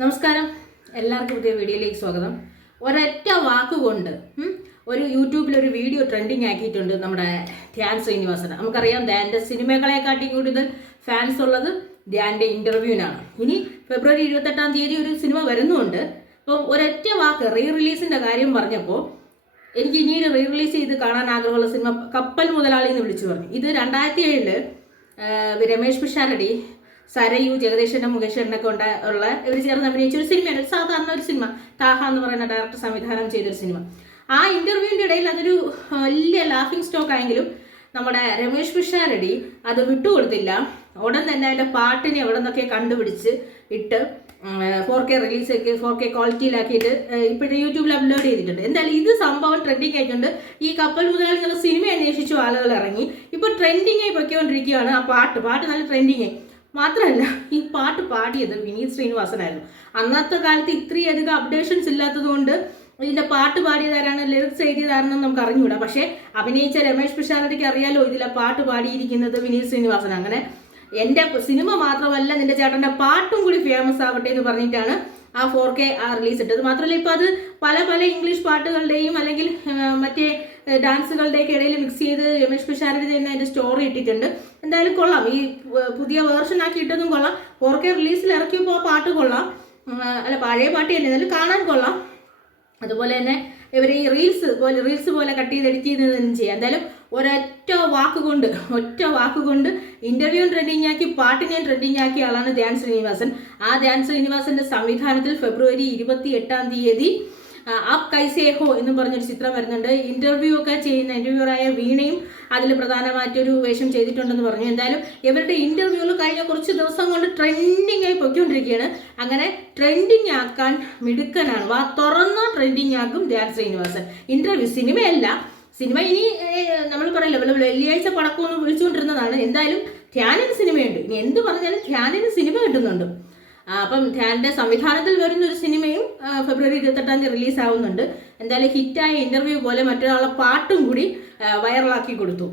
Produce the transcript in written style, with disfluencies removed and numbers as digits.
നമസ്കാരം, എല്ലാവർക്കും പുതിയ വീഡിയോയിലേക്ക് സ്വാഗതം. ഒരൊറ്റ വാക്കുകൊണ്ട് ഒരു യൂട്യൂബിൽ ഒരു വീഡിയോ ട്രെൻഡിങ് ആക്കിയിട്ടുണ്ട് നമ്മുടെ ധ്യാൻ ശ്രീനിവാസൻ. നമുക്കറിയാം ധ്യാൻ്റെ സിനിമകളെക്കാട്ടി കൂടുതൽ ഫാൻസ് ഉള്ളത് ധ്യാൻ്റെ ഇൻ്റർവ്യൂവിനാണ്. ഇനി ഫെബ്രുവരി 28 ഒരു സിനിമ വരുന്നുണ്ട്. അപ്പം ഒരൊറ്റ വാക്ക് റീ റിലീസിൻ്റെ കാര്യം പറഞ്ഞപ്പോൾ എനിക്ക് ഇനി ഒരു റീ റിലീസ് ചെയ്ത് കാണാൻ ആഗ്രഹമുള്ള സിനിമ കപ്പൽ മുതലാളി എന്ന് വിളിച്ചു പറഞ്ഞു. ഇത് 2007 രമേഷ് പിഷാരടി, സരയു, ജഗദീശന്റെ, മുകേഷനൊക്കെ ഉള്ള ഇവർ ചേർന്ന് അഭിനയിച്ച ഒരു സിനിമയാണ്. സാധാരണ ഒരു സിനിമ, താഹ എന്ന് പറയുന്ന ഡയറക്ടർ സംവിധാനം ചെയ്തൊരു സിനിമ. ആ ഇന്റർവ്യൂവിൻ്റെ ഇടയിൽ അതൊരു വലിയ ലാഫിംഗ് സ്റ്റോക്ക് ആയെങ്കിലും നമ്മുടെ രമേഷ് പിഷാരടി അത് വിട്ടുകൊടുത്തില്ല. ഉടൻ തന്നെ അതിൻ്റെ പാട്ടിനെ എവിടെ നിന്നൊക്കെ കണ്ടുപിടിച്ച് ഇട്ട് 4K റിലീസ് 4K ക്വാളിറ്റിയിലാക്കിയിട്ട് ഇപ്പോഴത്തെ യൂട്യൂബിൽ അപ്ലോഡ് ചെയ്തിട്ടുണ്ട്. എന്തായാലും ഇത് സംഭവം ട്രെൻഡിങ് ആയിട്ടുണ്ട്. ഈ കപ്പൽ മുതലാളി എന്നുള്ള സിനിമ അന്വേഷിച്ചു ആളുകൾ ഇറങ്ങി. ഇപ്പോൾ ട്രെൻഡിങ് ആയി പൊയ്ക്കൊണ്ടിരിക്കുകയാണ് ആ പാട്ട് നല്ല ട്രെൻഡിങ് ആയി. മാത്രമല്ല, ഈ പാട്ട് പാടിയത് വിനീത് ശ്രീനിവാസനായിരുന്നു. അന്നത്തെ കാലത്ത് ഇത്രയധികം അപ്ഡേഷൻസ് ഇല്ലാത്തത് കൊണ്ട് ഇതിൻ്റെ പാട്ട് പാടിയതാരാണ്, ലിറിക്സ് എഴുതിയതാരെന്നും നമുക്ക് അറിഞ്ഞുകൂടാ. പക്ഷേ അഭിനയിച്ച രമേഷ് പിഷാരടിക്ക് അറിയാലോ ഇതിലെ പാട്ട് പാടിയിരിക്കുന്നത് വിനീത് ശ്രീനിവാസൻ. അങ്ങനെ എൻ്റെ സിനിമ മാത്രമല്ല നിന്റെ ചേട്ടൻ്റെ പാട്ടും കൂടി ഫേമസ് ആവട്ടെ എന്ന് പറഞ്ഞിട്ടാണ് ആ 4K റിലീസ് ഇട്ടത്. മാത്രമല്ല ഇപ്പോൾ അത് പല ഇംഗ്ലീഷ് പാട്ടുകളുടെയും അല്ലെങ്കിൽ മറ്റേ ഡാൻസുകളുടെയൊക്കെ ഇടയിൽ മിക്സ് ചെയ്ത് രമേഷ് പിഷാരടി തന്നെ അതിൻ്റെ സ്റ്റോറി ഇട്ടിട്ടുണ്ട്. എന്തായാലും കൊള്ളാം, ഈ പുതിയ വേർഷൻ ആക്കി ഇട്ടതും കൊള്ളാം. 4K റിലീസിൽ ഇറക്കിയപ്പോൾ ആ പാട്ട് കൊള്ളാം. അല്ല, പഴയ പാട്ട് തന്നെ, എന്നാലും കാണാൻ കൊള്ളാം. അതുപോലെ തന്നെ ഇവർ ഈ റീൽസ് പോലെ കട്ട് ചെയ്ത് എഡിറ്റ് ചെയ്തതും ചെയ്യാം. എന്തായാലും ഒറ്റ വാക്കുകൊണ്ട് ഇന്റർവ്യൂ ട്രെൻഡിങ് ആക്കി പാട്ടിനെയും ട്രെൻഡിങ് ആക്കിയ ആളാണ് ധ്യാൻ ശ്രീനിവാസൻ. ആ ധ്യാൻ ശ്രീനിവാസന്റെ സംവിധാനത്തിൽ ഫെബ്രുവരി 28 ആപ് കൈസേ ഹോ എന്നും പറഞ്ഞൊരു ചിത്രം വരുന്നുണ്ട്. ഇന്റർവ്യൂ ഒക്കെ ചെയ്യുന്ന ഇന്റർവ്യൂറായ വീണയും അതിൽ പ്രധാനമായിട്ടൊരു വേഷം ചെയ്തിട്ടുണ്ടെന്ന് പറഞ്ഞു. എന്തായാലും ഇവരുടെ ഇന്റർവ്യൂകൾ കഴിഞ്ഞ കുറച്ച് ദിവസം കൊണ്ട് ട്രെൻഡിങ് ആയി പൊയ്ക്കൊണ്ടിരിക്കുകയാണ്. അങ്ങനെ ട്രെൻഡിങ് ആക്കാൻ മിടുക്കനാണ്, തുറന്ന ട്രെൻഡിങ് ആക്കും ധ്യാൻ ശ്രീനിവാസൻ. ഇന്റർവ്യൂ സിനിമ ഇനി നമ്മൾ പറയില്ല, വെള്ളിയാഴ്ച പടക്കമൊന്ന് വിളിച്ചുകൊണ്ടിരുന്നതാണ്. എന്തായാലും ധ്യാനിന് സിനിമയുണ്ട്. ഇനി എന്ത് പറഞ്ഞാലും ധ്യാനിന് സിനിമ കിട്ടുന്നുണ്ട്. അപ്പം ധ്യാൻ്റെ സംവിധാനത്തിൽ വരുന്നൊരു സിനിമയും ഫെബ്രുവരി 28 റിലീസ് ആവുന്നുണ്ട്. എന്തായാലും ഹിറ്റായ ഇന്റർവ്യൂ പോലെ മറ്റൊരാളെ പാട്ടും കൂടി വൈറലാക്കി കൊടുത്തു.